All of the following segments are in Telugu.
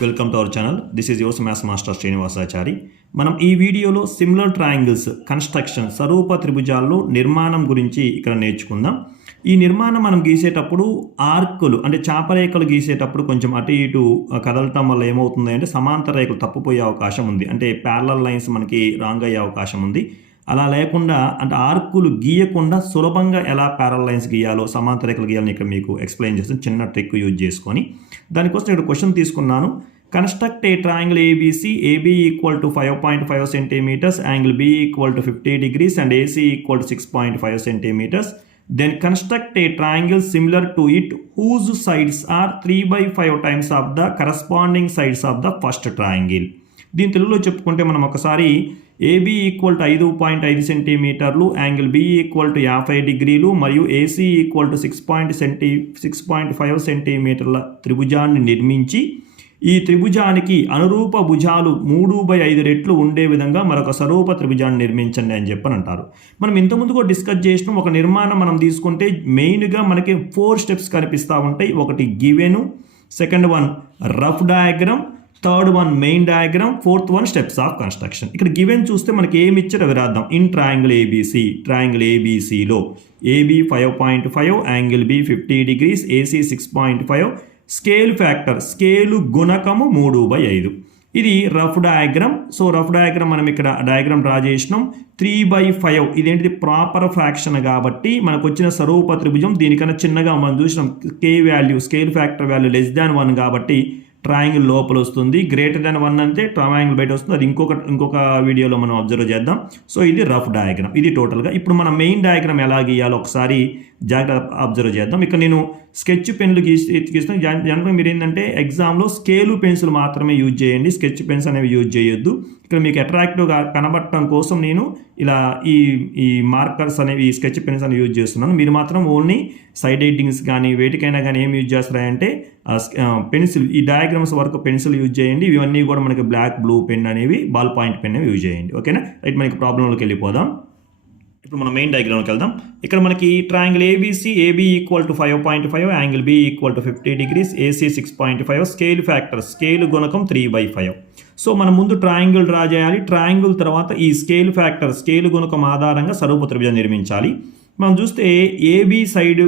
Welcome to our channel. This is yours maths master Srinivasachari. మనం ఈ వీడియోలో సిమిలర్ ట్రయాంగిల్స్ కన్స్ట్రక్షన్ స్వరూప త్రిభుజాల్లో నిర్మాణం గురించి ఇక్కడ నేర్చుకుందాం. ఈ నిర్మాణం మనం గీసేటప్పుడు ఆర్కులు అంటే చాపరేఖలు గీసేటప్పుడు కొంచెం అటు ఇటు కదలటం వల్ల ఏమవుతుంది అంటే సమాంతర రేఖలు తప్పిపోయే అవకాశం ఉంది. అంటే ప్యారలల్ లైన్స్ మనకి రాంగ్ అయ్యే అవకాశం ఉంది. అలా లేకుండా అంటే ఆర్కులు గీయకుండా సులభంగా ఎలా ప్యారలల్ లైన్స్ గీయాలో సమాంతర రేఖలు గీయాలని ఇక్కడ మీకు ఎక్స్ప్లెయిన్ చేస్తాను చిన్న ట్రిక్ యూజ్ చేసుకొని. దానికోసం ఇక్కడ క్వశ్చన్ తీసుకున్నాను. Construct a triangle ABC, AB equal to 5.5 centimetres, angle B equal to 50 degrees and AC equal to 6.5 centimetres. Then construct a triangle similar to it whose sides are 3/5 times of the corresponding sides of the first triangle. దీని తెలుగులో చెప్పుకుంటే మనం ఒకసారి ఏబీ ఈక్వల్ టు 5.5 సెంటీమీటర్లు, angle B equal to 50 degrees మరియు ఏసీ ఈక్వల్ టు 6.5 సెంటీమీటర్ల త్రిభుజాన్ని నిర్మించి ఈ త్రిభుజానికి అనురూప భుజాలు 3/5 రెట్లు ఉండే విధంగా మరొక స్వరూప త్రిభుజాన్ని నిర్మించండి అని చెప్పని అంటారు. మనం ఇంతకుముందు కూడా డిస్కస్ చేసిన ఒక నిర్మాణం మనం తీసుకుంటే మెయిన్గా మనకి 4 స్టెప్స్ కనిపిస్తూ ఉంటాయి. ఒకటి given, second one rough diagram, third one main diagram, fourth one steps of construction. ఇక్కడ గివెన్ చూస్తే మనకి ఏమి ఇచ్చారో అవి రాద్దాం. ఇన్ ట్రయాంగిల్ ఏబీసీ, ట్రయాంగిల్ ఏబీసీలో AB 5.5, angle B 50 degrees, AC 6.5, scale factor scale గుణకము 3/5. ఇది rough diagram. So rough diagram మనం ఇక్కడ డయాగ్రామ్ డ్రా చేసినాం. 3/5 ఇదేంటిది ప్రాపర్ ఫ్రాక్షన్ కాబట్టి మనకు వచ్చిన స్వరూప త్రిభుజం దీనికన్నా చిన్నగా మనం చూసినాం. కే వాల్యూ స్కేల్ ఫ్యాక్టర్ వాల్యూ <1 కాబట్టి ట్రయాంగిల్ లోపల వస్తుంది. <1 అంటే ట్రయాంగిల్ బయట వస్తుంది. అది ఇంకొక వీడియోలో మనం అబ్జర్వ్ చేద్దాం. సో ఇది రఫ్ డయాగ్రామ్. ఇది టోటల్గా. ఇప్పుడు మనం మెయిన్ డయాగ్రామ్ ఎలా గీయాలో ఒకసారి జాగ్రత్త అబ్జర్వ్ చేద్దాం. ఇక్కడ నేను స్కెచ్ పెన్లు గీస్తాను. జనరల్గా మీరు ఏంటంటే ఎగ్జామ్లో స్కేలు పెన్సిల్ మాత్రమే యూజ్ చేయండి, స్కెచ్ పెన్స్ అనేవి యూజ్ చేయొద్దు. ఇక్కడ మీకు అట్రాక్టివ్గా కనబడటం కోసం నేను ఇలా ఈ మార్కర్స్ అనేవి ఈ స్కెచ్ పెన్స్ అనేవి యూజ్ చేస్తున్నాను. మీరు మాత్రం ఓన్లీ సైడ్ ఎడిటింగ్స్ కానీ వేటికైనా కానీ ఏం యూజ్ చేస్తారంటే పెన్సిల్, ఈ డయాగ్రామ్స్ వరకు పెన్సిల్ యూజ్ చేయండి. ఇవన్నీ కూడా మనకి బ్లాక్, బ్లూ పెన్ అనేవి, బాల్ పాయింట్ పెన్ అనేవి యూజ్ చేయండి. ఓకేనా? రైట్, మనకి ప్రాబ్లంలోకి వెళ్ళిపోదాం. ఇప్పుడు మనం మెయిన్ డయాగ్రామ్కి వెళ్దాం. ఇక్కడ మనకి triangle ABC, AB equal to 5.5, angle B equal to 50 degrees, AC 6.5, scale factor scale గుణకం 3/5. సో మనం ముందు ట్రయాంగిల్ డ్రా చేయాలి. ట్రయాంగిల్ తర్వాత ఈ స్కేల్ ఫ్యాక్టర్ స్కేలు గుణకం ఆధారంగా స్వరూప త్రిభుజం నిర్మించాలి. మనం చూస్తే ఏబీ సైడ్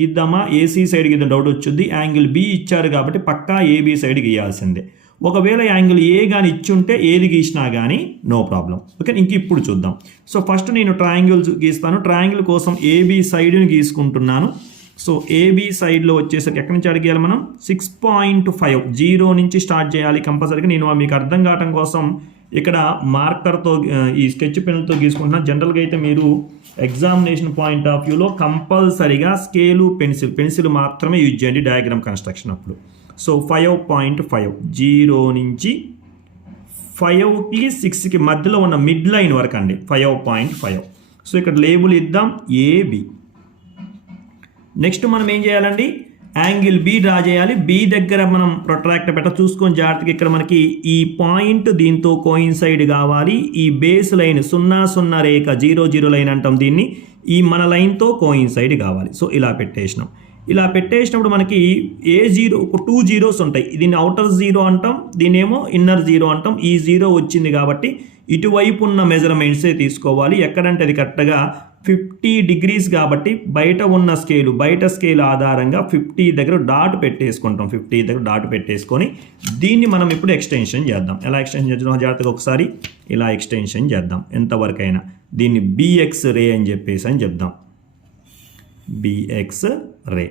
గీద్దామా, ఏసీ సైడ్ గీద్దాం డౌట్ వచ్చింది. యాంగిల్ బి ఇచ్చారు కాబట్టి పక్కా ఏబీ సైడ్ గీయాల్సిందే. ఒకవేళ యాంగిల్ ఏ కానీ ఇచ్చుంటే ఏది గీసినా కానీ నో ప్రాబ్లం. ఓకే, ఇంక ఇప్పుడు చూద్దాం. సో ఫస్ట్ నేను ట్రయాంగిల్ గీస్తాను. ట్రయాంగిల్ కోసం ఏబీ సైడ్ని గీసుకుంటున్నాను. సో ఏబీ సైడ్లో వచ్చేసరికి ఎక్కడి నుంచి అడిగేయాలి మనం? 6.5, 0 నుంచి స్టార్ట్ చేయాలి కంపల్సరీగా. నేను మీకు అర్థం కావటం కోసం ఇక్కడ మార్కర్తో ఈ స్కెచ్ పెన్తో గీసుకుంటున్నాను. జనరల్గా అయితే మీరు ఎగ్జామినేషన్ పాయింట్ ఆఫ్ వ్యూలో కంపల్సరీగా స్కేలు పెన్సిల్ మాత్రమే యూజ్ చేయండి డయాగ్రామ్ కన్స్ట్రక్షన్ అప్పుడు. సో 5.5, 0 నుంచి 5కి 6కి మధ్యలో ఉన్న మిడ్ లైన్ వరకు అండి 5.5. సో ఇక్కడ లేబుల్ ఇద్దాం ఏబి. నెక్స్ట్ మనం ఏం చేయాలండి? యాంగిల్ బి డ్రా చేయాలి. బి దగ్గర మనం ప్రొట్రాక్టర్ చూసుకొని జాగ్రత్తగా ఇక్కడ మనకి ఈ పాయింట్ దీంతో కోయిన్సైడ్ కావాలి. ఈ బేస్ లైన్ 0 రేఖ 0 లైన్ అంటాం దీన్ని. ఈ మన లైన్తో కోయిన్సైడ్ కావాలి. సో ఇలా పెట్టేసినాం. ఇలా పెట్టేసినప్పుడు మనకి A0 ఒక 2 zeros ఉంటాయి. దీన్ని అవుటర్ 0 అంటాం, దీన్నేమో ఇన్నర్ 0 అంటాం. ఈ 0 వచ్చింది కాబట్టి ఇటువైపు ఉన్న మెజర్మెంట్సే తీసుకోవాలి. ఎక్కడంటే అది కరెక్ట్గా 50 degrees కాబట్టి బయట స్కేల్ ఆధారంగా 50 దగ్గర డాట్ పెట్టేసుకుంటాం. 50 దగ్గర డాట్ పెట్టేసుకొని దీన్ని మనం ఇప్పుడు ఎక్స్టెన్షన్ చేద్దాం. ఎలా ఎక్స్టెన్షన్ చేద్దాం జాగ్రత్తగా ఒకసారి ఇలా ఎక్స్టెన్షన్ చేద్దాం. ఎంతవరకైనా దీన్ని బిఎక్స్ రే అని చెప్దాం. బిఎక్స్ రే.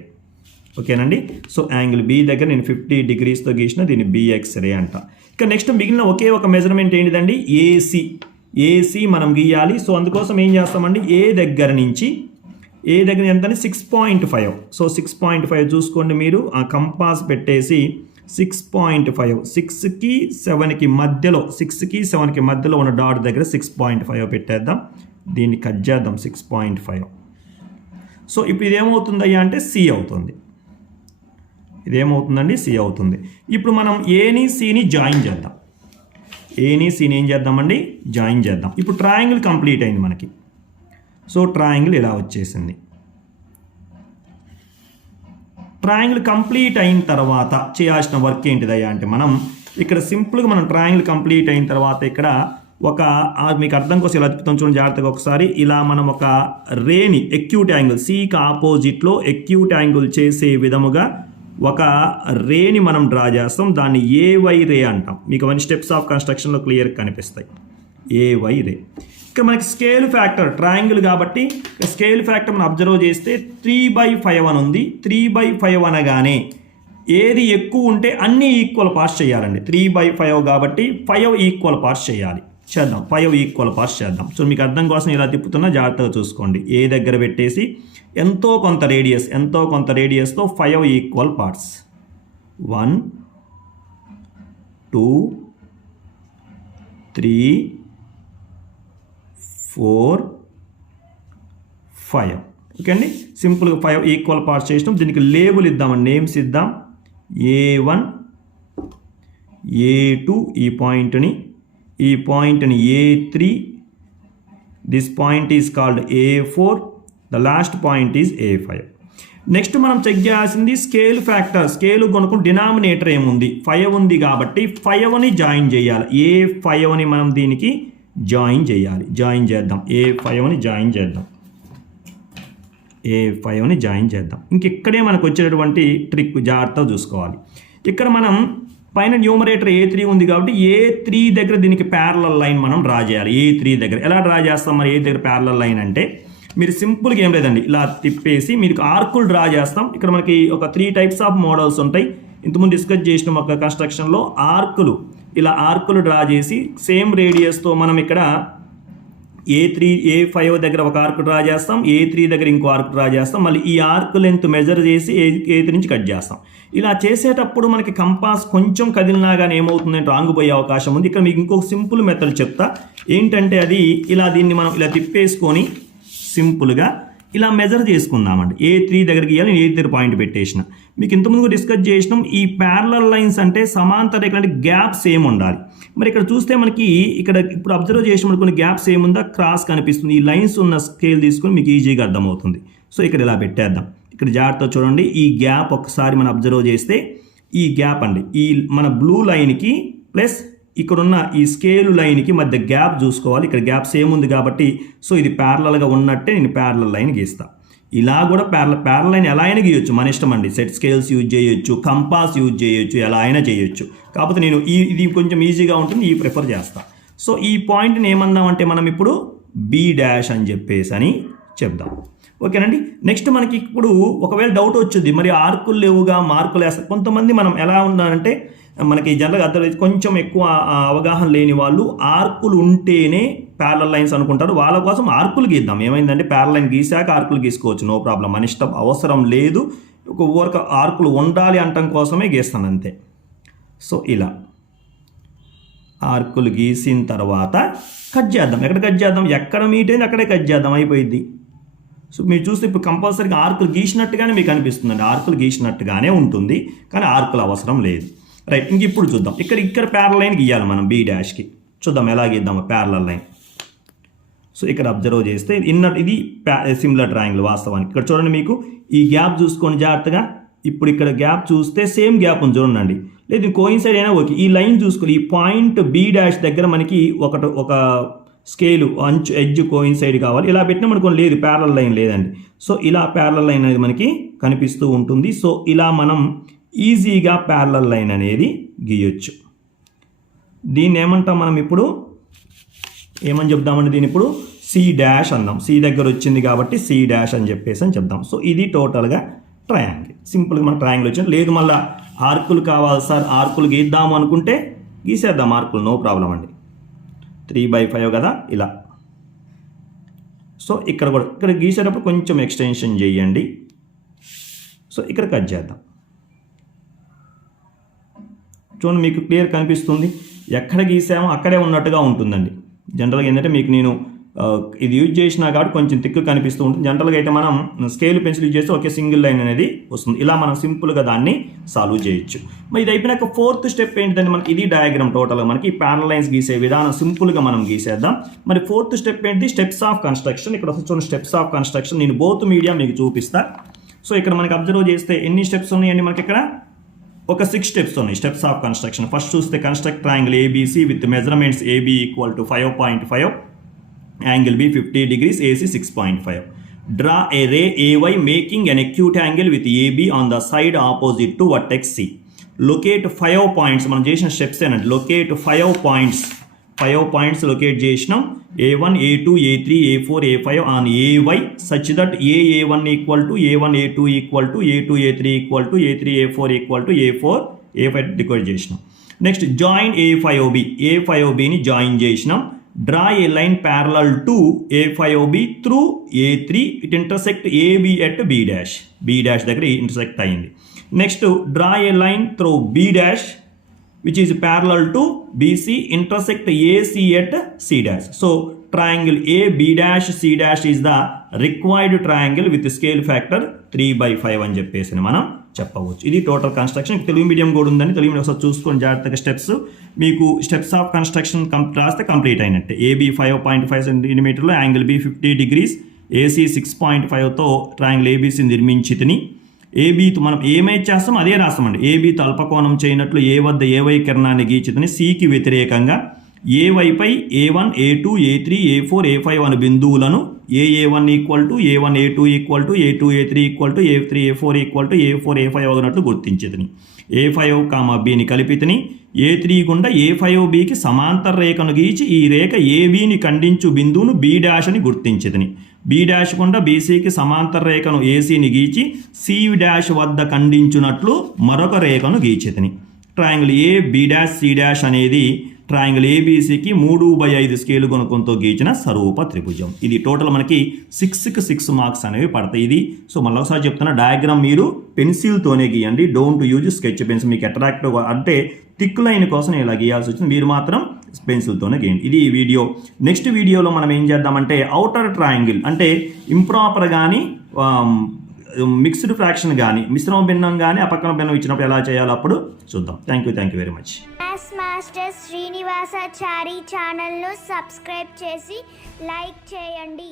ఓకేనండి. సో యాంగిల్ బి దగ్గర నేను 50 degreesతో గీసిన దీన్ని బిఎక్స్ రే అంట. ఇక నెక్స్ట్ మిగిలిన ఒకే ఒక మెజర్మెంట్ ఏంటిదండి? ఏసీ మనం గీయాలి. సో అందుకోసం ఏం చేస్తామండి? ఏ దగ్గర ఎంత 6.5. సో 6.5 చూసుకోండి మీరు. ఆ కంపాస్ పెట్టేసి 6.5, 6కి 7కి మధ్యలో ఉన్న డాట్ దగ్గర 6.5 పెట్టేద్దాం. దీన్ని కట్ చేద్దాం 6.5. సో ఇప్పుడు ఇదేమవుతుందయ్యా అంటే సి అవుతుంది. ఇదేమవుతుందండి? సి అవుతుంది. ఇప్పుడు మనం ఏని సిని జాయిన్ చేద్దాం. ఏని సిని ఏం చేద్దామండి? జాయిన్ చేద్దాం. ఇప్పుడు ట్రయాంగిల్ కంప్లీట్ అయింది మనకి. సో ట్రయాంగిల్ ఇలా వచ్చేసింది. ట్రయాంగిల్ కంప్లీట్ అయిన తర్వాత చేయాల్సిన వర్క్ ఏంటిదయ్యా అంటే మనం ఇక్కడ సింపుల్గా మనం ట్రయాంగిల్ కంప్లీట్ అయిన తర్వాత ఇక్కడ మీకు అర్థం కోసం ఇలా తిప్పుతాం చూడండి జాగ్రత్తగా ఒకసారి. ఇలా మనం ఒక రేని ఎక్యూట్ యాంగిల్ సికి ఆపోజిట్లో ఎక్యూట్ యాంగిల్ చేసే విధముగా ఒక రేని మనం డ్రా చేస్తాం. దాన్ని ఏవై రే అంటాం. మీకు అవన్నీ స్టెప్స్ ఆఫ్ కన్స్ట్రక్షన్లో క్లియర్గా కనిపిస్తాయి. ఏవై రే. ఇక్కడ మనకి స్కేల్ ఫ్యాక్టర్ ట్రయాంగిల్ కాబట్టి స్కేల్ ఫ్యాక్టర్ మనం అబ్జర్వ్ చేస్తే 3/5 అని ఉంది. 3/5 అనగానే ఏది ఎక్కువ ఉంటే అన్ని ఈక్వల్ పార్ట్స్ చేయాలండి. 3/5 కాబట్టి 5 ఈక్వల్ పార్ట్స్ చేయాలి. చేద్దాం 5 ఈక్వల్ పార్ట్స్ చేద్దాం. సో మీకు అర్థం కోసం ఇలా తిప్పుతున్నా జాగ్రత్తగా చూసుకోండి. ఏ దగ్గర పెట్టేసి ఎంతో కొంత రేడియస్తో 5 ఈక్వల్ పార్ట్స్ 1 2 3 4 5. ఓకే అండి, సింపుల్గా 5 ఈక్వల్ పార్ట్స్ చేసినాం. దీనికి లేబుల్ ఇద్దామండి, నేమ్స్ ఇద్దాం. A1 A2 ఈ పాయింట్ని A3, this point is called A4, the last point is A5. Next మనం చెక్ చేయాల్సింది స్కేల్ ఫ్యాక్టర్. స్కేల్ కొనుక్కుని డినామినేటర్ ఏముంది 5 ఉంది కాబట్టి 5ని జాయిన్ చేయాలి. A5ని మనం దీనికి జాయిన్ చేయాలి. జాయిన్ చేద్దాం. A5ని జాయిన్ చేద్దాం. ఇంక ఇక్కడే మనకు వచ్చేటటువంటి ట్రిక్ జాగ్రత్తగా చూసుకోవాలి. ఇక్కడ మనం పైన న్యూమరేటర్ A3 ఉంది కాబట్టి A3 దగ్గర దీనికి ప్యారలల్ లైన్ మనం డ్రా చేయాలి. A3 దగ్గర ఎలా డ్రా చేస్తాం మరి? A దగ్గర ప్యారలల్ లైన్ అంటే మీరు సింపుల్గా ఏం లేదండి, ఇలా తిప్పేసి మీకు ఆర్కులు డ్రా చేస్తాం. ఇక్కడ మనకి ఒక 3 టైప్స్ ఆఫ్ మోడల్స్ ఉంటాయి. ఇంతకుముందు డిస్కస్ చేసిన ఒక కన్స్ట్రక్షన్లో ఆర్కులు డ్రా చేసి సేమ్ రేడియస్తో మనం ఇక్కడ A5 దగ్గర ఒక ఆర్క్ డ్రా చేస్తాం, A3 దగ్గర ఇంకో ఆర్క్ డ్రా చేస్తాం, మళ్ళీ ఈ ఆర్క్ లెంత్ మెజర్ చేసి A3 నుంచి కట్ చేస్తాం. ఇలా చేసేటప్పుడు మనకి కంపాస్ కొంచెం కదిలినా కానీ ఏమవుతుందంటే రాంగ్ పోయే అవకాశం ఉంది. ఇక్కడ మీకు ఇంకొక సింపుల్ మెథడ్ చెప్తా. ఏంటంటే అది దీన్ని మనం ఇలా తిప్పేసుకొని సింపుల్గా ఇలా మెజర్ చేసుకుందామండి. A3 దగ్గరికి ఇవ్వాలి. నేను A దగ్గర పాయింట్ పెట్టేసిన. మీకు ఇంతకుముందు డిస్కస్ చేసినాం. ఈ ప్యారలల్ లైన్స్ అంటే సమాంతర రేఖలు, గ్యాప్ సేమ్ ఉండాలి. మరి ఇక్కడ చూస్తే మనకి ఇక్కడ ఇప్పుడు అబ్జర్వ్ చేసినప్పుడు కొన్ని గ్యాప్స్ ఏముందా, క్రాస్ కనిపిస్తుంది. ఈ లైన్స్ ఉన్న స్కేల్ తీసుకొని మీకు ఈజీగా అర్థమవుతుంది. సో ఇక్కడ ఇలా పెట్టేద్దాం. ఇక్కడ జాగ్రత్త చూడండి. ఈ గ్యాప్ ఒకసారి మనం అబ్జర్వ్ చేస్తే ఈ గ్యాప్ అండి, ఈ మన బ్లూ లైన్కి ప్లస్ ఇక్కడున్న ఈ స్కేల్ లైన్కి మధ్య గ్యాప్ చూసుకోవాలి. ఇక్కడ గ్యాప్ సేమ్ ఉంది కాబట్టి సో ఇది ప్యారలల్గా ఉన్నట్టే నేను ప్యారలల్ లైన్ గీస్తాను. ఇలా కూడా ప్యారలల్ లైన్ ఎలా అయినా గీయొచ్చు, మన ఇష్టం అండి. సెట్ స్కేల్స్ యూజ్ చేయొచ్చు, కంపాస్ యూజ్ చేయొచ్చు, ఎలా అయినా చేయొచ్చు. కాకపోతే నేను ఇది కొంచెం ఈజీగా ఉంటుంది, ఈ ప్రిఫర్ చేస్తాను. సో ఈ పాయింట్ని ఏమందామంటే మనం ఇప్పుడు B' అని చెప్పేసి అని చెప్దాం. ఓకేనండి. నెక్స్ట్ మనకి ఇప్పుడు ఒకవేళ డౌట్ వచ్చింది, మరి ఆర్కులు లేవుగా మార్కులు వేస్తారు. కొంతమంది మనం ఎలా ఉన్నారంటే మనకి జనరల్గా అర్థం కొంచెం ఎక్కువ అవగాహన లేని వాళ్ళు ఆర్కులు ఉంటేనే ప్యారలల్ లైన్స్ అనుకుంటారు. వాళ్ళ కోసం ఆర్కులు గీద్దాం. ఏమైందంటే ప్యారలల్ లైన్ గీసాక ఆర్కులు గీసుకోవచ్చు, నో ప్రాబ్లం, మన ఇష్టం, అవసరం లేదు. ఒక ఊరక ఆర్కులు ఉండాలి అంటం కోసమే గీస్తాను అంతే. సో ఇలా ఆర్కులు గీసిన తర్వాత కట్ చేద్దాం. ఎక్కడ కట్ చేద్దాం? ఎక్కడ మీట్ అయింది అక్కడే కట్ చేద్దాం, అయిపోయింది. సో మీరు చూస్తే ఇప్పుడు కంపల్సరీగా ఆర్కులు గీసినట్టుగానే మీకు అనిపిస్తుందండి. ఆర్కులు గీసినట్టుగానే ఉంటుంది, కానీ ఆర్కులు అవసరం లేదు. రైట్, ఇంక ఇప్పుడు చూద్దాం. ఇక్కడ ప్యారలల్ లైన్ గీయాలి మనం B'కి. చూద్దాం ఎలా గీద్దాం ప్యారలల్ లైన్. సో ఇక్కడ అబ్జర్వ్ చేస్తే ఇది సిమిలర్ ట్రయాంగిల్ వాస్తవానికి. ఇక్కడ చూడండి, మీకు ఈ గ్యాప్ చూసుకొని జాగ్రత్తగా. ఇప్పుడు ఇక్కడ గ్యాప్ చూస్తే సేమ్ గ్యాప్ ఉంది చూడండి. లేదు కోయిన్సైడ్ అయినా ఓకే. ఈ లైన్ చూసుకొని ఈ పాయింట్ B' దగ్గర మనకి ఒక స్కేలు ఎడ్జ్ కోయిన్సైడ్ కావాలి. ఇలా పెట్టినా మనకు లేదు, ప్యారలల్ లైన్ లేదండి. సో ఇలా ప్యారలల్ లైన్ అనేది మనకి కనిపిస్తూ ఉంటుంది. సో ఇలా మనం ఈజీగా ప్యారలల్ లైన్ అనేది గీయొచ్చు. దీన్ని ఏమంటాం మనం ఇప్పుడు? ఏమని చెప్దామండి? దీన్ని ఇప్పుడు C' అందాం. C దగ్గర వచ్చింది కాబట్టి C' అని చెప్పేసి అని చెప్దాం. సో ఇది టోటల్గా ట్రయాంగిల్. సింపుల్గా మన ట్రయాంగిల్ వచ్చింది. లేదు మళ్ళీ ఆర్కులు కావాలి సార్, ఆర్కులు గీద్దాము అనుకుంటే గీసేద్దాం ఆర్కులు, నో ప్రాబ్లం అండి. 3/5 కదా ఇలా. సో ఇక్కడ గీసేటప్పుడు కొంచెం ఎక్స్టెన్షన్ చేయండి. సో ఇక్కడ కట్ చేద్దాం. చూడండి, మీకు క్లియర్ కనిపిస్తుంది. ఎక్కడ గీసామో అక్కడే ఉన్నట్టుగా ఉంటుందండి. జనరల్గా ఏంటంటే మీకు నేను ఇది యూజ్ చేసినా కాబట్టి కొంచెం తిక్కు కనిపిస్తూ ఉంటుంది. జనరల్గా అయితే మనం స్కేల్ పెన్సిల్ యూజ్ చేస్తే ఒకే సింగిల్ లైన్ అనేది వస్తుంది. ఇలా మనం సింపుల్గా దాన్ని సాల్వ్ చేయొచ్చు. మరి ఇది అయిపోయినాక 4th స్టెప్ ఏంటంటే మనకి ఇది డయాగ్రామ్ టోటల్గా మనకి ప్యారలల్ లైన్స్ గీసే విధానం సింపుల్గా మనం గీసేద్దాం. మరి 4th స్టెప్ ఏంటి? Steps of construction. ఇక్కడ చూడండి, స్టెప్స్ ఆఫ్ కన్స్ట్రక్షన్ నేను బోత్ మీడియా మీకు చూపిస్తా. సో ఇక్కడ మనకి అబ్జర్వ్ చేస్తే ఎన్ని స్టెప్స్ ఉన్నాయండి మనకి ఇక్కడ? ఒక 6 స్టెప్స్ ఉన్నాయి, స్టెప్స్ ఆఫ్ కన్స్ట్రక్షన్. ఫస్ట్ చూస్తే construct triangle ABC with measurements AB equal to 5.5, angle B 50 degrees, AC 6.5. Draw a ray AY making an acute angle with AB on the side opposite to vertex C. Locate 5 points, మనం చేసిన స్టెప్స్ ఏనండి. లొకేట్ 5 పాయింట్స్ లొకేట్ చేసినాం. A1, A2, A3, A4, A5 on AY such that A1 equal to A1, A2 equal to A2, A3 equal to A3, A4 equal to A5 decode చేసినాం. నెక్స్ట్ జాయిన్ A5OBని జాయిన్ చేసినాం. Draw a line parallel to A5OB through A3, it intersect AB at B దగ్గర ఇంటర్సెక్ట్ అయింది. Next draw a line through B which is parallel to BC, intersect AC at C dash. So triangle AB dash C dash is the required triangle with scale factor 3/5 అని చెప్పేసి మనం చెప్పవచ్చు. ఇది టోటల్ కన్స్ట్రక్షన్. తెలుగు మీడియం కూడా ఉందని తెలుగు మీడియం ఒకసారి చూసుకొని జాగ్రత్తగా స్టెప్స్, మీకు స్టెప్స్ ఆఫ్ కన్స్ట్రక్షన్ రాస్తే కంప్లీట్ అయినట్టే. AB 5.5 సెంటీమీటర్లో, యాంగిల్ B 50 degrees, AC 6.5తో ట్రయాంగిల్ ABC నిర్మించితిని. ఏబీతో మనం ఏమైతే చేస్తామో అదే రాస్తామండి. ఏబీతో అల్పకోణం చేయనట్లు ఏ వద్ద ఏవై కిరణాన్ని గీచితని సికి వ్యతిరేకంగా ఏవైపై A1, A2, A3, A4, A5 అను బిందువులను A1 equal to A1, A2 equal to A2, A3 equal to A3, A4 equal to A4, A5 అగినట్లు గుర్తించేదని. A5, Bని కలిపితని A3 గుండా A5Bకి సమాంతర రేఖను గీచి ఈ రేఖ ఏబీని ఖండించు బిందువును B డాష్ అని గుర్తించేదని. B డాష్ గుండా BCకి సమాంతర రేఖను ఏసీని గీచి C డాష్ వద్ద ఖండించున్నట్లు మరొక రేఖను గీచేదని. Triangle A B dash C dash అనేది ట్రయాంగిల్ ABCకి 3/5 స్కేలు గుణకంతో గీచిన సరూప త్రిభుజం. ఇది టోటల్ మనకి 6కి 6 మార్క్స్ అనేవి పడతాయి. ఇది సో మళ్ళీ ఒకసారి చెప్తున్నా, డయాగ్రామ్ మీరు పెన్సిల్తోనే గీయండి, డోంట్ యూజ్ స్కెచ్ పెన్సిల్. మీకు అట్రాక్టివ్ అంటే థిక్ లైన్ కోసం ఇలా గీయాల్సి వచ్చింది, మీరు మాత్రం పెన్సిల్తోనే గీయండి. ఇది ఈ వీడియో. నెక్స్ట్ వీడియోలో మనం ఏం చేద్దామంటే ఔటర్ ట్రయాంగిల్ అంటే ఇంప్రాపర్ కానీ మిక్స్డ్ ఫ్రాక్షన్ కానీ మిశ్రమ భిన్నం కానీ అపక్కన భిన్నం ఇచ్చినప్పుడు ఎలా చేయాలో అప్పుడు చూద్దాం. Thank you very much. Master Srinivasachari ఛానల్ను సబ్స్క్రైబ్ చేసి లైక్ చేయండి.